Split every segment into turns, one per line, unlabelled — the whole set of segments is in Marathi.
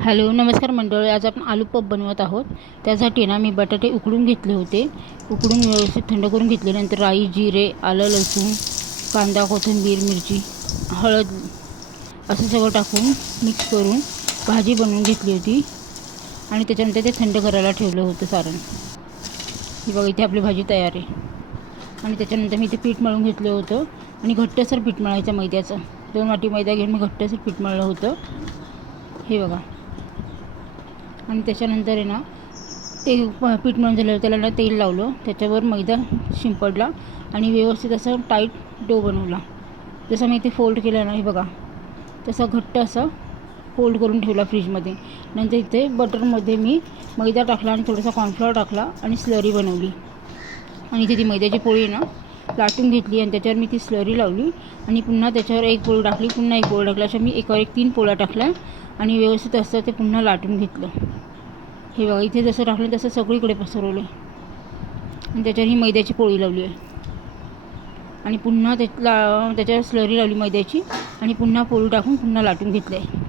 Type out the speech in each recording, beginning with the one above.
हॅलो नमस्कार मंडळी. आज आपण आलू पप बनवत आहोत. त्यासाठी ना मी बटाटे उकडून घेतले होते. उकडून व्यवस्थित थंड करून घेतल्यानंतर राई जिरे आलं लसूण कांदा कोथिंबीर मिरची हळद असं सगळं टाकून मिक्स करून भाजी बनवून घेतली होती. आणि त्याच्यानंतर ते थंड करायला ठेवलं होतं सारण. ही बघा इथे आपली भाजी तयार आहे. आणि त्याच्यानंतर मी ते पीठ मळून घेतलं होतं. आणि घट्टसर पीठ मळायचं मैद्याचं. दोन वाटी मैदा घेऊन मी घट्टसर पीठ मळलं होतं. हे बघा. आणि त्याच्यानंतर आहे ना ते प- पीठ मळून झालं त्याला ना तेल लावलं. त्याच्यावर मैदा शिंपडला आणि व्यवस्थित असं टाईट डो बनवला. जसं मी ते फोल्ड केलं ना हे बघा. तसा घट्ट असं फोल्ड करून ठेवला फ्रीजमध्ये नंतर इथे बटरमध्ये मी मैदा टाकला आणि थोडासा कॉर्नफ्लॉवर टाकला आणि स्लरी बनवली. आणि इथे ती मैद्याची पोळी आहे ना लाटून घेतली आणि त्याच्यावर मी ती स्लरी लावली. आणि पुन्हा त्याच्यावर एक पोळी टाकली पुन्हा एक पोळी टाकली. अशा मी एकावर एक तीन पोळ्या टाकल्या आणि व्यवस्थित असं ते पुन्हा लाटून घेतलं. हे बघा इथे जसं टाकलं तसं सगळीकडे पसरवलं. आणि त्याच्यावर ही मैद्याची पोळी लावली आहे. आणि पुन्हा त्याला त्याच्यावर स्लरी लावली मैद्याची आणि पुन्हा पोळी टाकून पुन्हा लाटून घेतलं आहे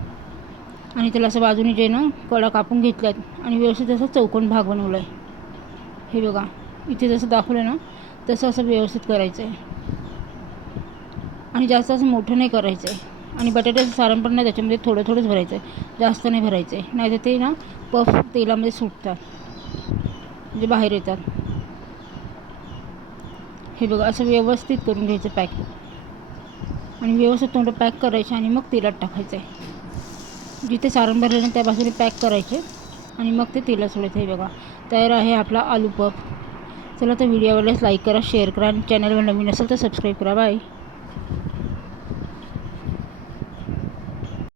आणि त्याला असं बाजूने जे ना कडा कापून घेतल्यात आणि व्यवस्थित असा चौकोन भाग बनवला आहे हे बघा इथे जसं दाखवलं ना तसं असं व्यवस्थित करायचं आहे आणि जास्त असं मोठं नाही करायचं आहे आणि बटाट्याचं सारण पण नाही त्याच्यामध्ये थोडं थोडंच भरायचं आहे जास्त नाही भरायचं आहे नाही तर ते ना पफ तेलामध्ये सुटतात. म्हणजे बाहेर येतात. हे बघा असं व्यवस्थित करून घ्यायचं पॅक. आणि व्यवस्थित तोंड पॅक करायचे आणि मग तेलात टाकायचं आहे जिथे सारण भरलं त्या बाजूने पॅक करायचे. आणि मग ते तेलात सोडायचं. हे बघा तयार आहे आपला आलू पफ. चला तर व्हिडिओ आवडल्यास लाईक करा शेअर करा आणि चॅनलवर नवीन असेल तर सबस्क्राईब करा. बाय